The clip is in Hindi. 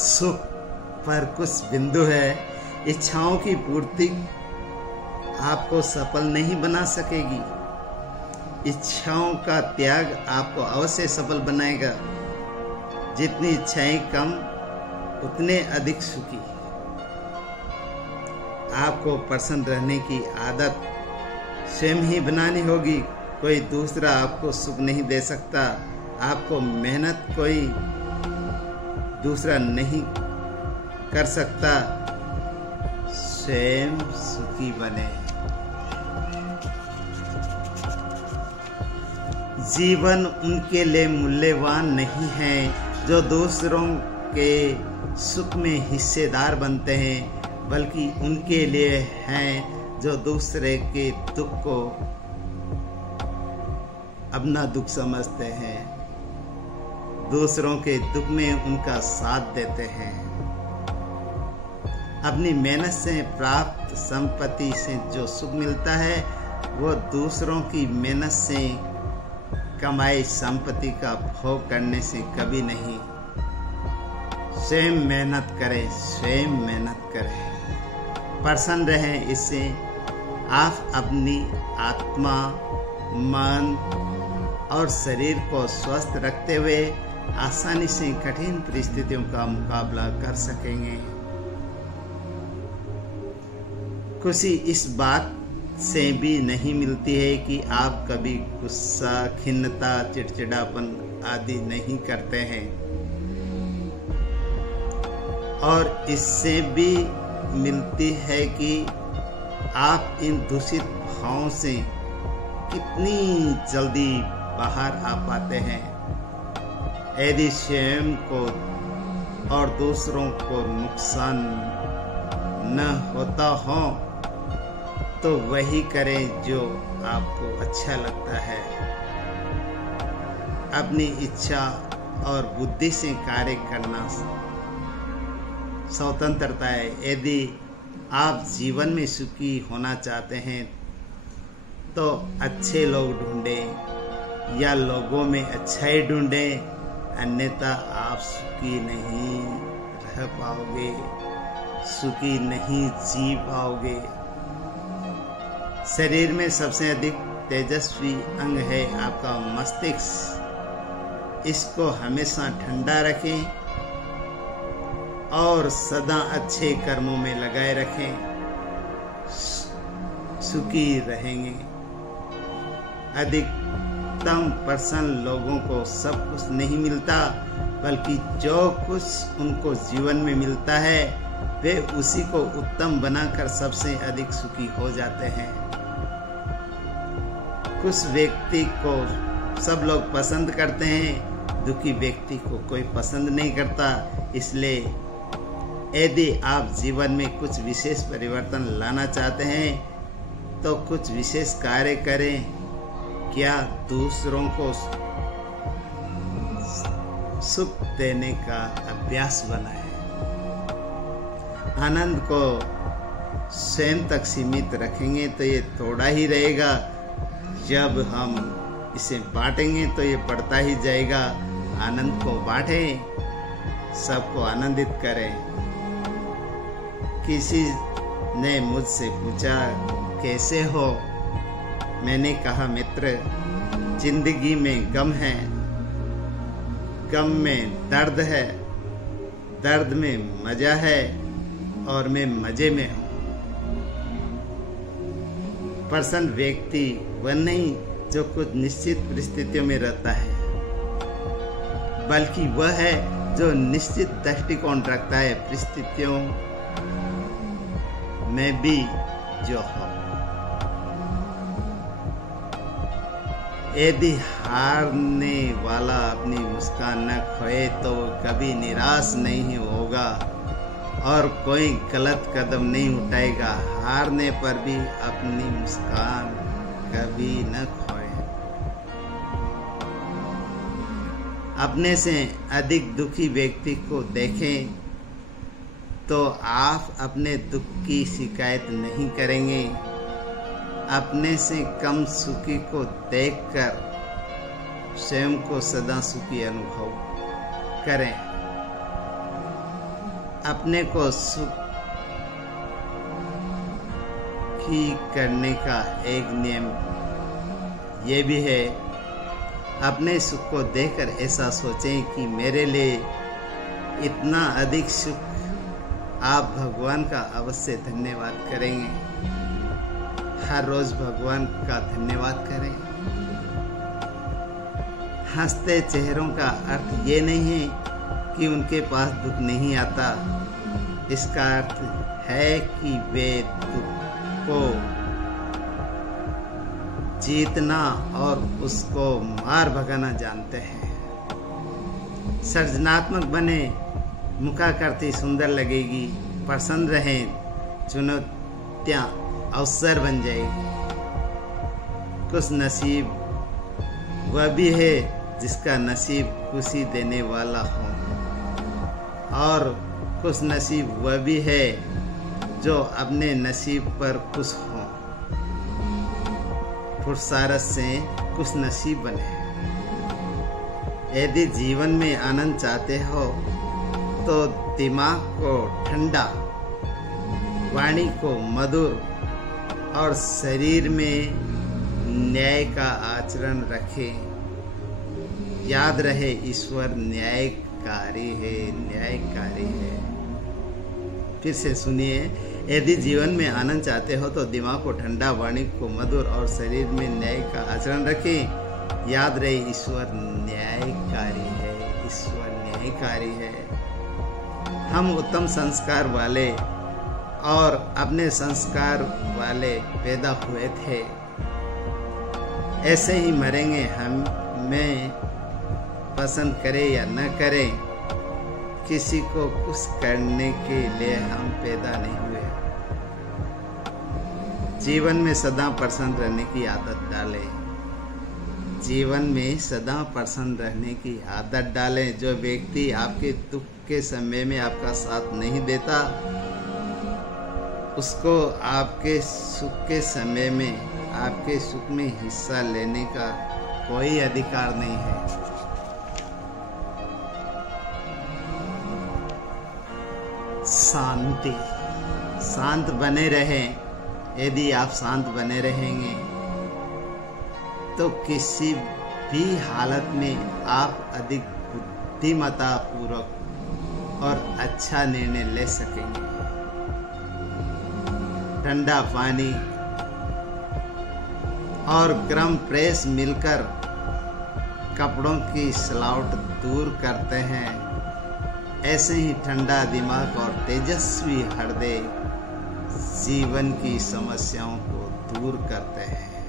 सुख पर कुछ बिंदु है। इच्छाओं की पूर्ति आपको सफल नहीं बना सकेगी। इच्छाओं का त्याग आपको अवश्य सफल बनाएगा। जितनी इच्छाएं कम उतने अधिक सुखी। आपको प्रसन्न रहने की आदत स्वयं ही बनानी होगी। कोई दूसरा आपको सुख नहीं दे सकता। आपको मेहनत कोई दूसरा नहीं कर सकता। स्वयं सुखी बने। जीवन उनके लिए मूल्यवान नहीं है जो दूसरों के सुख में हिस्सेदार बनते हैं, बल्कि उनके लिए हैं जो दूसरे के दुख को अपना दुख समझते हैं, दूसरों के दुख में उनका साथ देते हैं। अपनी मेहनत से प्राप्त संपत्ति से जो सुख मिलता है वो दूसरों की मेहनत से कमाई संपत्ति का भोग करने से कभी नहीं। स्वयं मेहनत करें, स्वयं मेहनत करें, प्रसन्न रहें। इससे आप अपनी आत्मा, मन और शरीर को स्वस्थ रखते हुए आसानी से कठिन परिस्थितियों का मुकाबला कर सकेंगे। खुशी इस बात से भी नहीं मिलती है कि आप कभी गुस्सा, खिन्नता, चिड़चिड़ापन आदि नहीं करते हैं, और इससे भी मिलती है कि आप इन दूषित भावों से कितनी जल्दी बाहर आ पाते हैं। यदि स्वयं को और दूसरों को नुकसान न होता हो तो वही करें जो आपको अच्छा लगता है। अपनी इच्छा और बुद्धि से कार्य करना स्वतंत्रता है। यदि आप जीवन में सुखी होना चाहते हैं तो अच्छे लोग ढूंढें या लोगों में अच्छाई ढूंढें, अन्यथा आप सुखी नहीं रह पाओगे, सुखी नहीं जी पाओगे। शरीर में सबसे अधिक तेजस्वी अंग है आपका मस्तिष्क। इसको हमेशा ठंडा रखें और सदा अच्छे कर्मों में लगाए रखें, सुखी रहेंगे। अधिकतम प्रसन्न लोगों को सब कुछ नहीं मिलता, बल्कि जो कुछ उनको जीवन में मिलता है वे उसी को उत्तम बनाकर सबसे अधिक सुखी हो जाते हैं। कुछ व्यक्ति को सब लोग पसंद करते हैं, दुखी व्यक्ति को कोई पसंद नहीं करता। इसलिए यदि आप जीवन में कुछ विशेष परिवर्तन लाना चाहते हैं तो कुछ विशेष कार्य करें। क्या दूसरों को सुख देने का अभ्यास बनाएं। आनंद को स्वयं तक सीमित रखेंगे तो ये थोड़ा ही रहेगा। जब हम इसे बांटेंगे तो ये बढ़ता ही जाएगा। आनंद को बांटें, सबको आनंदित करें। किसी ने मुझसे पूछा कैसे हो। मैंने कहा मित्र, जिंदगी में गम है, गम में दर्द है, दर्द में मजा है और मैं मजे में हूँ। प्रसन्न व्यक्ति वह नहीं जो कुछ निश्चित परिस्थितियों में रहता है, बल्कि वह है जो निश्चित दृष्टिकोण रखता है परिस्थितियों में भी जो हो। यदि हारने वाला अपनी मुस्कान न खोए तो कभी निराश नहीं होगा और कोई गलत कदम नहीं उठाएगा। हारने पर भी अपनी मुस्कान कभी न खोए। अपने से अधिक दुखी व्यक्ति को देखें तो आप अपने दुख की शिकायत नहीं करेंगे। अपने से कम सुखी को देखकर स्वयं को सदा सुखी अनुभव करें। अपने को सुखी करने का एक नियम ये भी है, अपने सुख को देखकर ऐसा सोचें कि मेरे लिए इतना अधिक सुख, आप भगवान का अवश्य धन्यवाद करेंगे। हर रोज भगवान का धन्यवाद करें। हंसते चेहरों का अर्थ ये नहीं है कि उनके पास दुख नहीं आता। इसका अर्थ है कि वे दुख को जीतना और उसको मार भगाना जानते हैं। सृजनात्मक बने, मुखाकृति सुंदर लगेगी, प्रसन्न रहें, चुनौतियां अवसर बन जाएगी। कुछ नसीब वह भी है जिसका नसीब खुशी देने वाला हो, और कुछ नसीब वह भी है जो अपने नसीब पर खुश हो। पुरुषार्थ से कुछ नसीब बने। यदि जीवन में आनंद चाहते हो तो दिमाग को ठंडा, वाणी को मधुर और शरीर में न्याय का आचरण रखें। याद रहे, ईश्वर न्यायकारी है, न्यायकारी है। फिर से सुनिए, यदि जीवन में आनंद चाहते हो तो दिमाग को ठंडा, वाणी को मधुर और शरीर में न्याय का आचरण रखें। याद रहे, ईश्वर न्यायकारी है, ईश्वर न्यायकारी है। हम उत्तम संस्कार वाले और अपने संस्कार वाले पैदा हुए थे, ऐसे ही मरेंगे। हमें पसंद करें या न करें, किसी को खुश करने के लिए हम पैदा नहीं हुए। जीवन में सदा प्रसन्न रहने की आदत डालें। जीवन में सदा प्रसन्न रहने की आदत डालें। जो व्यक्ति आपके दुख के समय में आपका साथ नहीं देता, उसको आपके सुख के समय में, आपके सुख में हिस्सा लेने का कोई अधिकार नहीं है। शांति, शांत बने रहें। यदि आप शांत बने रहेंगे तो किसी भी हालत में आप अधिक बुद्धिमत्ता पूर्वक और अच्छा निर्णय ले सकेंगे। ठंडा पानी और गर्म प्रेस मिलकर कपड़ों की सलावट दूर करते हैं। ऐसे ही ठंडा दिमाग और तेजस्वी हृदय जीवन की समस्याओं को दूर करते हैं।